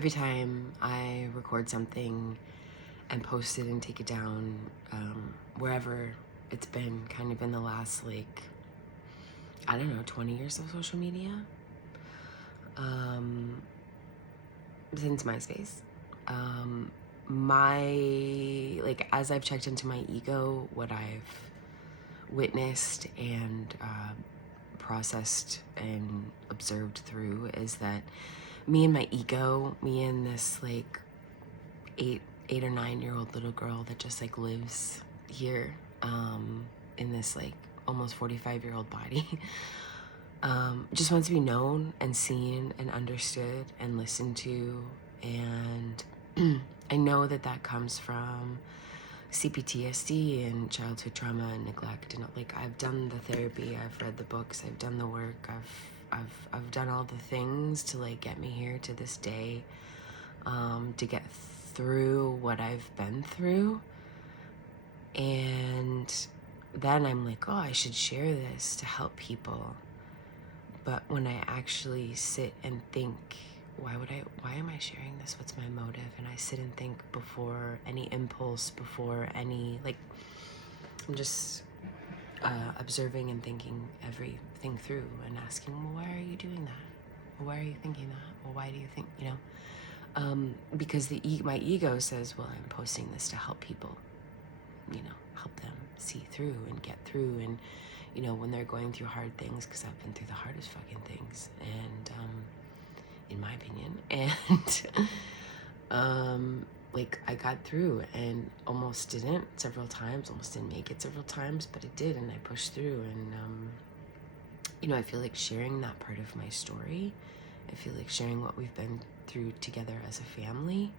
every time I record something and post it and take it down, wherever it's been, kind of in the last, like, I don't know, 20 years of social media, since MySpace, as I've checked into my ego, what I've witnessed and processed and observed through is that me and my ego, me and this like eight or 9-year-old little girl that just like lives here in this like almost 45-year-old body, just wants to be known and seen and understood and listened to. And I know that that comes from CPTSD and childhood trauma and neglect, and like I've done the therapy, I've read the books, I've done the work, I've done all the things to like get me here to this day, to get through what I've been through. And then I'm like, oh, I should share this to help people. But when I actually sit and think, why am I sharing this? What's my motive? And I sit and think before any impulse, before any, like, I'm just observing and thinking everything through and asking, well, why are you doing that? Well, why are you thinking that? Well, why do you think, because my ego says, well, I'm posting this to help people, help them see through and get through. And, when they're going through hard things, because I've been through the hardest fucking things, and, in my opinion, and, like, I got through and almost didn't several times, almost didn't make it several times, but it did, and I pushed through. And, I feel like sharing that part of my story, I feel like sharing what we've been through together as a family,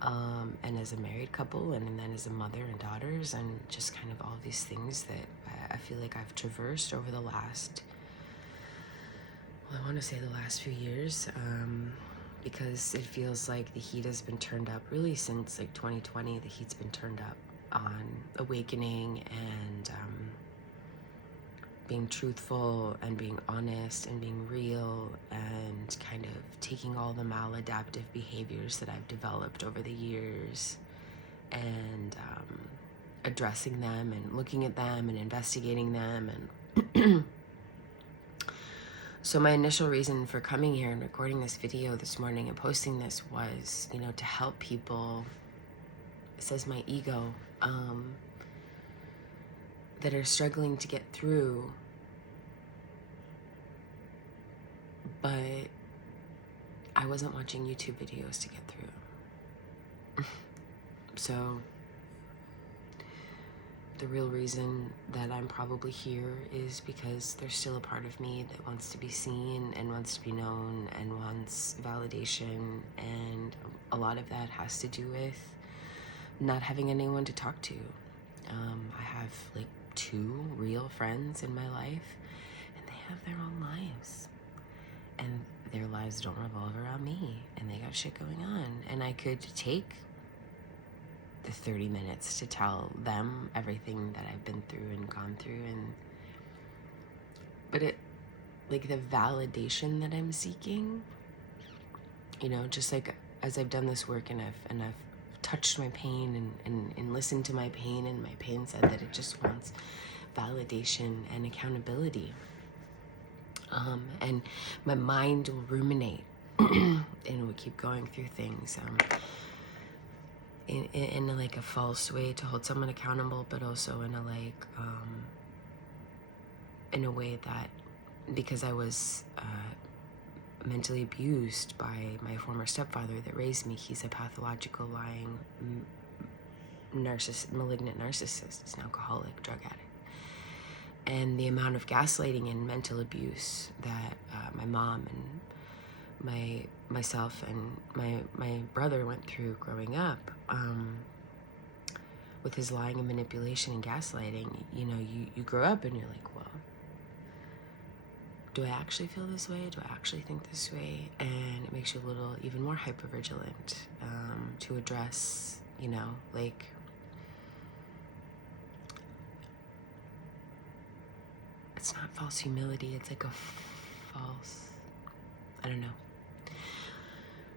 and as a married couple, and then as a mother and daughters, and just kind of all these things that I feel like I've traversed over the last, I want to say the last few years, because it feels like the heat has been turned up really since like 2020. The heat's been turned up on awakening and being truthful and being honest and being real, and kind of taking all the maladaptive behaviors that I've developed over the years and addressing them and looking at them and investigating them. And so my initial reason for coming here and recording this video this morning and posting this was, to help people, says my ego, that are struggling to get through, but I wasn't watching YouTube videos to get through. So the real reason that I'm probably here is because there's still a part of me that wants to be seen and wants to be known and wants validation, and a lot of that has to do with not having anyone to talk to. I have like 2 real friends in my life, and they have their own lives, and their lives don't revolve around me, and they got shit going on, and I could take the 30 minutes to tell them everything that I've been through and gone through, but it, like, the validation that I'm seeking, just like as I've done this work and I've touched my pain and listened to my pain, and my pain said that it just wants validation and accountability. And my mind will ruminate and will keep going through things in like a false way to hold someone accountable, but also in a like in a way that, because I was mentally abused by my former stepfather that raised me. He's a pathological, lying, malignant narcissist. He's an alcoholic, drug addict. And the amount of gaslighting and mental abuse that my mom and myself and my brother went through growing up, with his lying and manipulation and gaslighting, you grow up and you're like, well, do I actually feel this way? Do I actually think this way? And it makes you a little even more hypervigilant to address, like, it's not false humility, it's like a false, I don't know.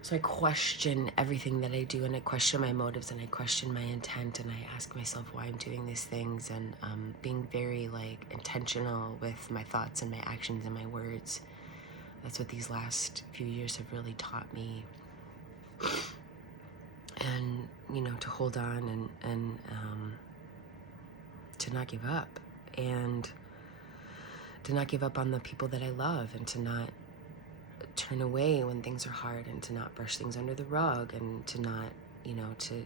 So So I question everything that I do, and I question my motives, and I question my intent, and I ask myself why I'm doing these things, and being very like intentional with my thoughts and my actions and my words. That's what these last few years have really taught me. And, you know, to hold on and to not give up, and to not give up on the people that I love, and to not turn away when things are hard, and to not brush things under the rug, and to not, you know, to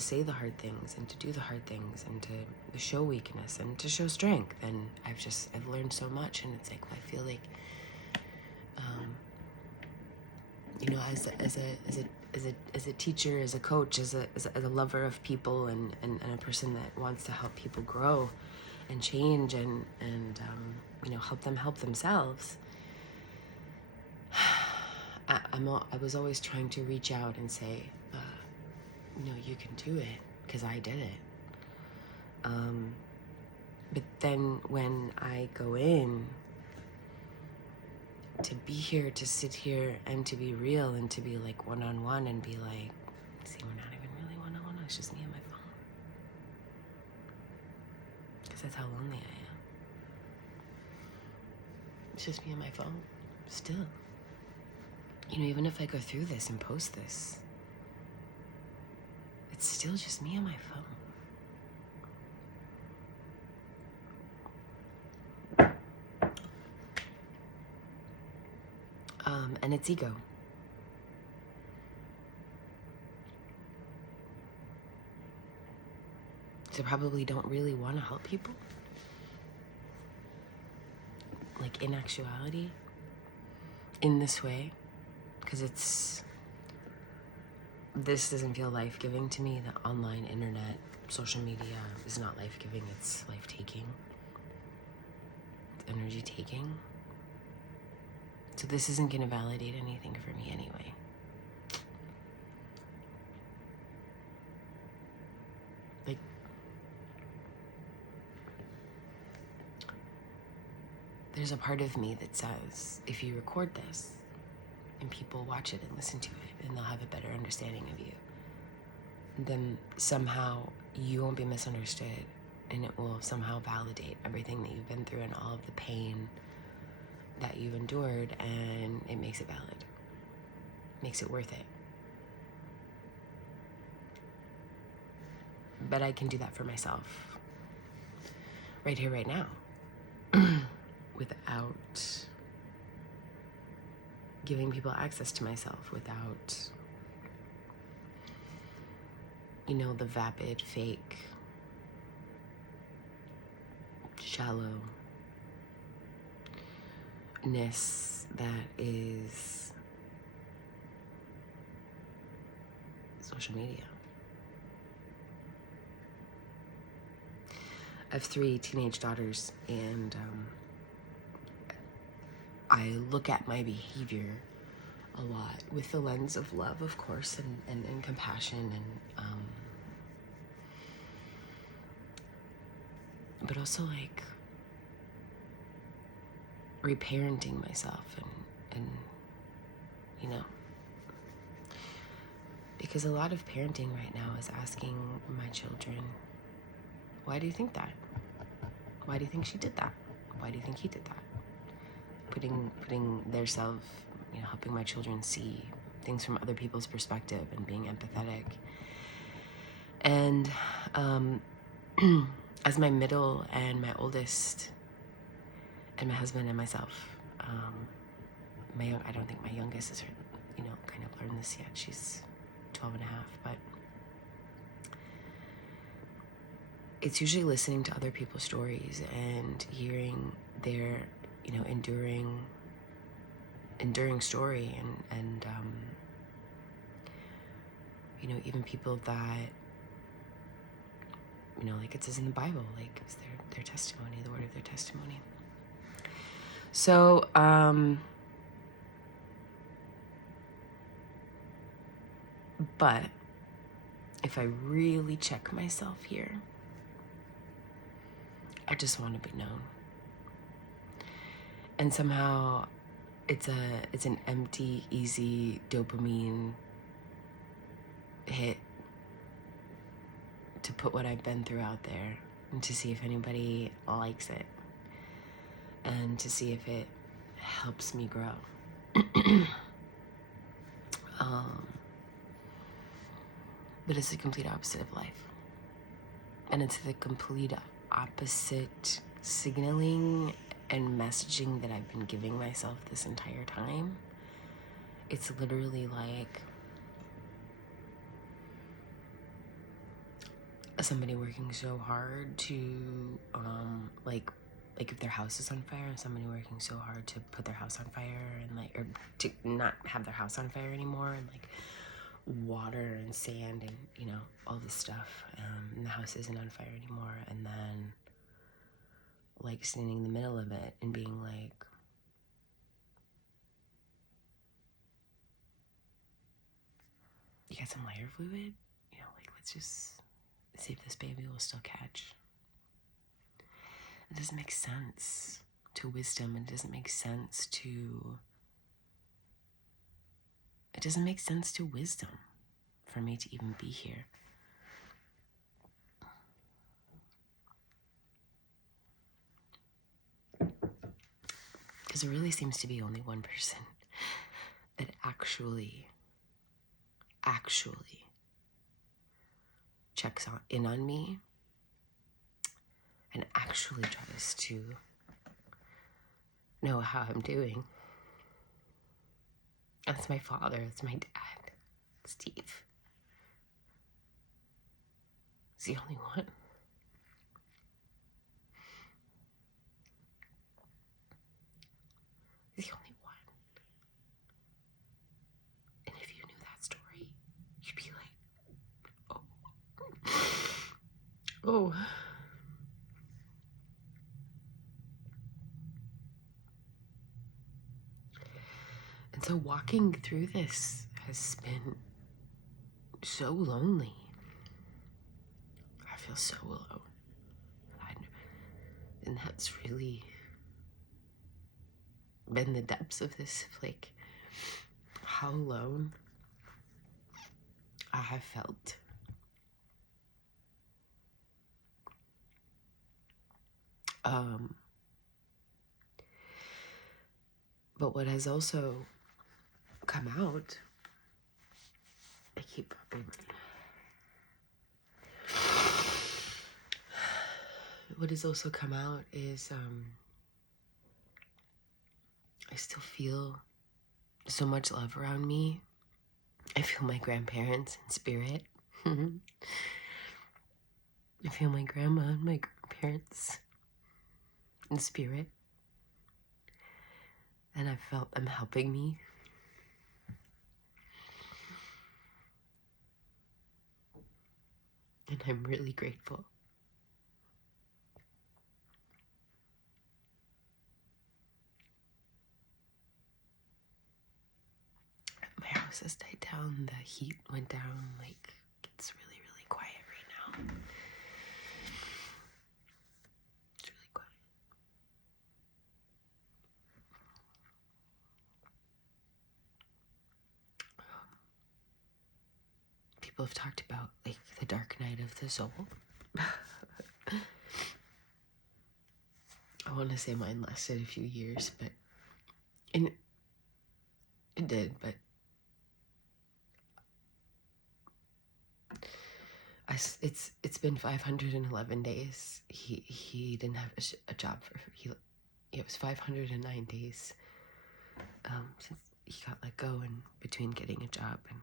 say the hard things, and to do the hard things, and to show weakness and to show strength. And I've learned so much, and it's like, well, I feel like, you know, as a teacher, as a coach, as a lover of people, and a person that wants to help people grow and change, and you know, help them help themselves. I was always trying to reach out and say, you know, you can do it, because I did it. But then when I go in to be here, to sit here, and to be real, and to be like one-on-one, and be like, see, we're not even really one-on-one, it's just me and my phone. Because that's how lonely I am. It's just me and my phone, still. You know, even if I go through this and post this, it's still just me and my phone. And it's ego. So probably don't really want to help people. Like, in actuality, in this way, because this doesn't feel life-giving to me. The online internet, social media is not life-giving, it's life-taking. It's energy-taking. So this isn't going to validate anything for me anyway. Like, there's a part of me that says, if you record this, and people watch it and listen to it, and they'll have a better understanding of you, then somehow you won't be misunderstood, and it will somehow validate everything that you've been through and all of the pain that you've endured, and it makes it valid, makes it worth it. But I can do that for myself right here, right now, without giving people access to myself, without, you know, the vapid, fake, shallowness that is social media. I have 3 teenage daughters, and I look at my behavior a lot with the lens of love, of course, and compassion, and but also like reparenting myself, and you know, because a lot of parenting right now is asking my children, why do you think that? Why do you think she did that? Why do you think he did that? Putting their self, you know, helping my children see things from other people's perspective, and being empathetic. And as my middle and my oldest, and my husband and myself, I don't think my youngest is, you know, kind of learned this yet. She's 12 and a half, but it's usually listening to other people's stories and hearing their, you know, enduring story, and you know, even people that, you know, like it says in the Bible, like it's their testimony, the word of their testimony. So but if I really check myself here, I just want to be known. And somehow it's an empty, easy dopamine hit to put what I've been through out there and to see if anybody likes it and to see if it helps me grow. But it's the complete opposite of life. And it's the complete opposite signaling and messaging that I've been giving myself this entire time. It's literally like somebody working so hard to, like if their house is on fire, somebody working so hard to put their house on fire and or to not have their house on fire anymore, and water and sand and all this stuff, and the house isn't on fire anymore, and then standing in the middle of it and being like, you got some lighter fluid? Let's just see if this baby will still catch. It doesn't make sense to wisdom. It doesn't make sense to wisdom for me to even be here. Because there really seems to be only one person that actually checks in on me and actually tries to know how I'm doing. That's my father. That's my dad, Steve. He's the only one. He's the only one. And if you knew that story, you'd be like, oh. And so walking through this has been so lonely. I feel so alone. And that's really been the depths of this, how alone I have felt. But what has also come out, what has also come out is I still feel so much love around me. I feel my grandparents in spirit. I feel my grandma and my grandparents in spirit. And I felt them helping me. And I'm really grateful. My house has died down. The heat went down. It's really, really quiet right now. It's really quiet. People have talked about, the dark night of the soul. I want to say mine lasted a few years, and it did, but it's been 511 days. He didn't have a job it was 509 days since he got let go, and between getting a job and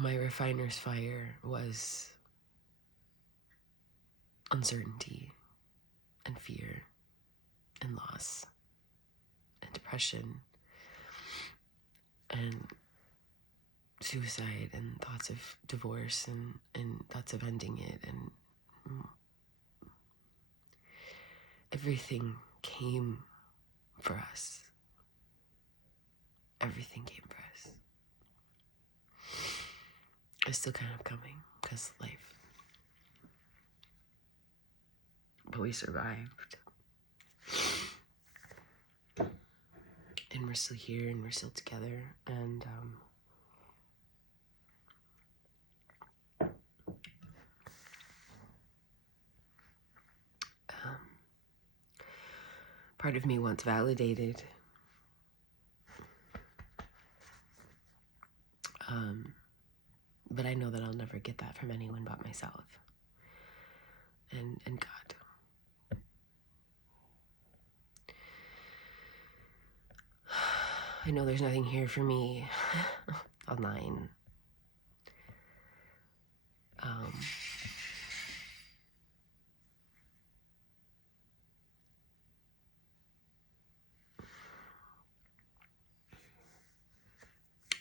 my refiner's fire was uncertainty and fear and loss and depression and suicide and thoughts of divorce and thoughts of ending it, and everything came for us. Everything came for us. It's still kind of coming, because life but we survived. And we're still here, and we're still together, and part of me wants validated. But I know that I'll never get that from anyone but myself and God. I know there's nothing here for me online.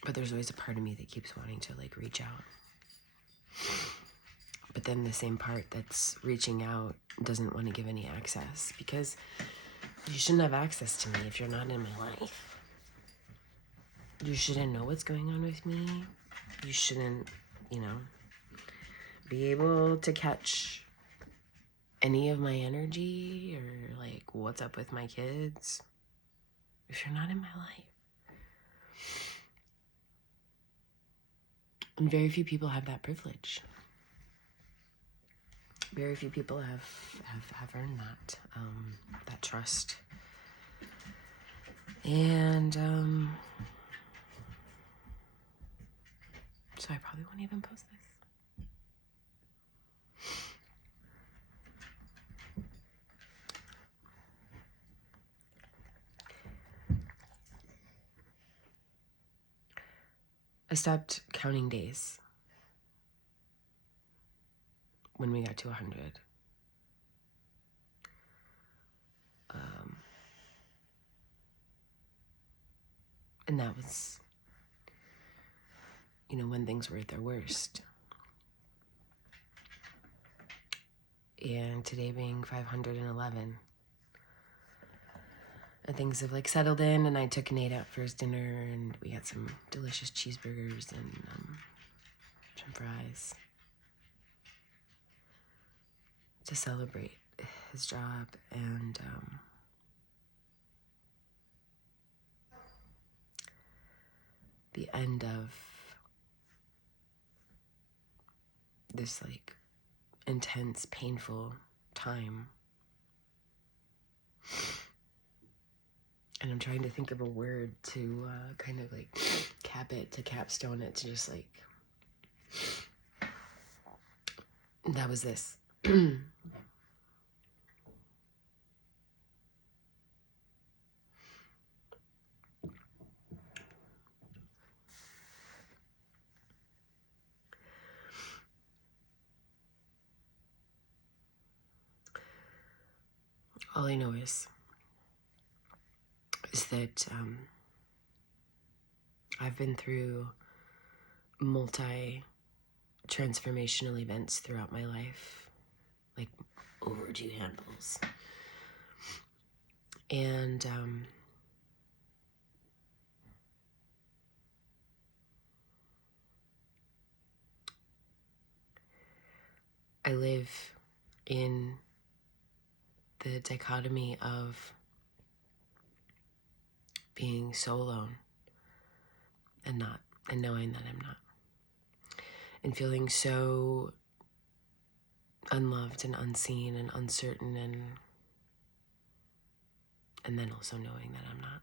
But there's always a part of me that keeps wanting to like reach out. But then the same part that's reaching out doesn't want to give any access, because you shouldn't have access to me if you're not in my life. You shouldn't know what's going on with me. You shouldn't, be able to catch any of my energy or like what's up with my kids if you're not in my life. And very few people have that privilege. Very few people have earned that trust. And so I probably won't even post this. I stopped counting days when we got to 100. And that was, when things were at their worst. And today being 511. And things have like settled in, and I took Nate out for his dinner, and we had some delicious cheeseburgers and some fries to celebrate his job. And the end of this like intense, painful time. And I'm trying to think of a word to kind of like capstone it, to just like, that was this. All I know is that I've been through multi-transformational events throughout my life, like over 2 handfuls. And I live in the dichotomy of being so alone and knowing that I'm not, and feeling so unloved and unseen and uncertain, and then also knowing that I'm not,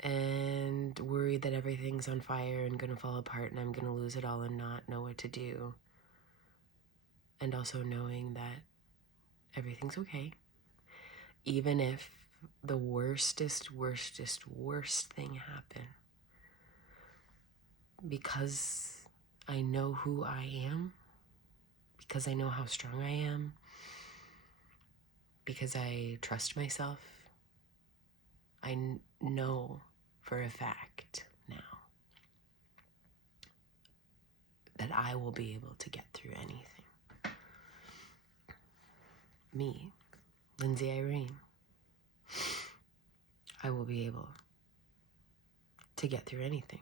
and worried that everything's on fire and gonna fall apart and I'm gonna lose it all and not know what to do, and also knowing that everything's okay, even if the worstest thing happened, because I know who I am, because I know how strong I am, because I trust myself. I know for a fact now that I will be able to get through anything. Me, Lindsay Irene, I will be able to get through anything.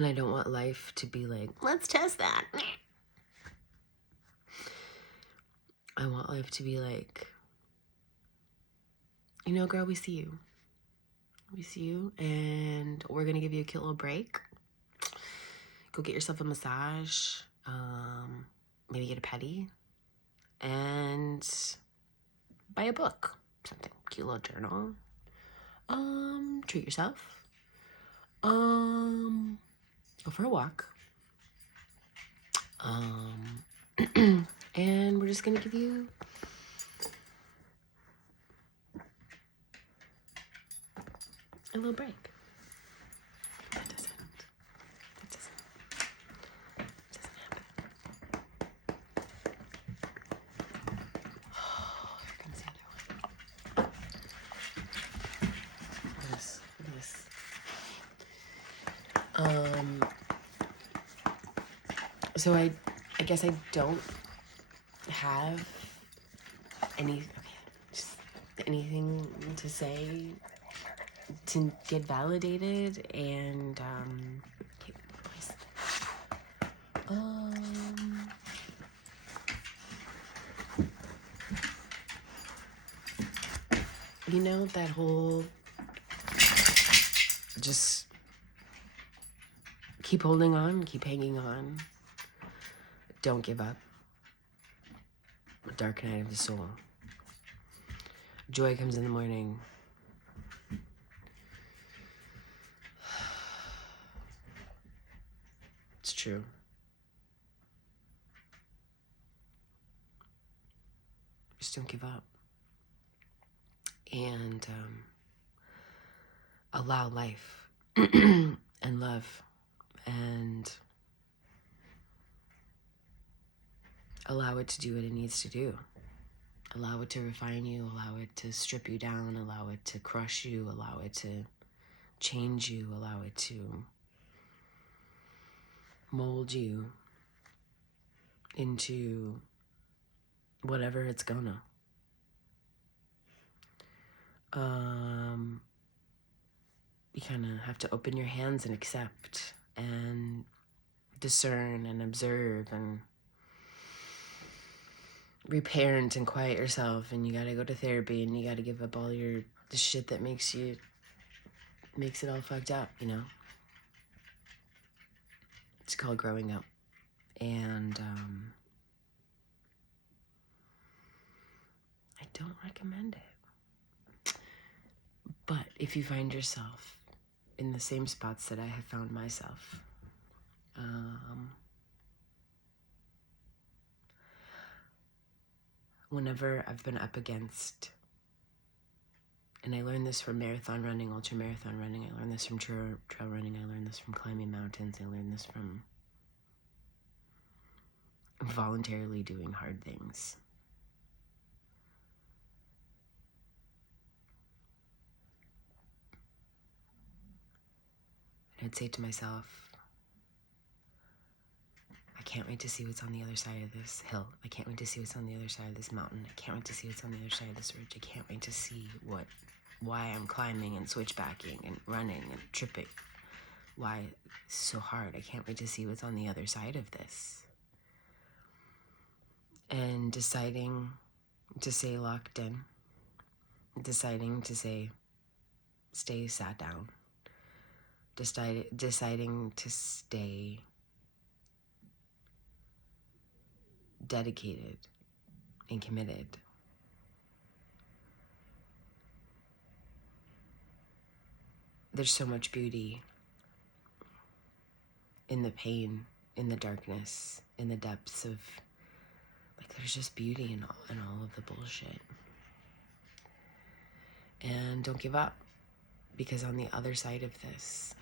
And I don't want life to be like, let's test that. I want life to be like, you know, girl, we see you. We see you, and we're going to give you a cute little break. Go get yourself a massage. Maybe get a pedi. And buy a book. Something. Cute little journal. Treat yourself. Go for a walk. And we're just going to give you a little break. That doesn't happen. Oh, here comes the other one. This. So I guess I don't have anything to say to get validated, and you know, that whole just keep holding on, keep hanging on, don't give up. Dark night of the soul. Joy comes in the morning. It's true. Just don't give up. And allow life and love and allow it to do what it needs to do. Allow it to refine you, allow it to strip you down, allow it to crush you, allow it to change you, allow it to mold you into whatever it's gonna. You kind of have to open your hands and accept and discern and observe and reparent and quiet yourself, and you gotta go to therapy, and you gotta give up all the shit that makes it all fucked up, you know? It's called growing up. And I don't recommend it. But if you find yourself in the same spots that I have found myself, whenever I've been up against, and I learned this from marathon running, ultra marathon running, I learned this from trail running, I learned this from climbing mountains, I learned this from voluntarily doing hard things. And I'd say to myself, I can't wait to see what's on the other side of this hill. I can't wait to see what's on the other side of this mountain. I can't wait to see what's on the other side of this ridge. I can't wait to see why I'm climbing and switchbacking and running and tripping. Why it's so hard. I can't wait to see what's on the other side of this. And deciding to stay locked in. Deciding to stay sat down. Deciding to stay dedicated and committed. There's so much beauty in the pain, in the darkness, in the depths of, like, there's just beauty in all of the bullshit. And don't give up, because on the other side of this,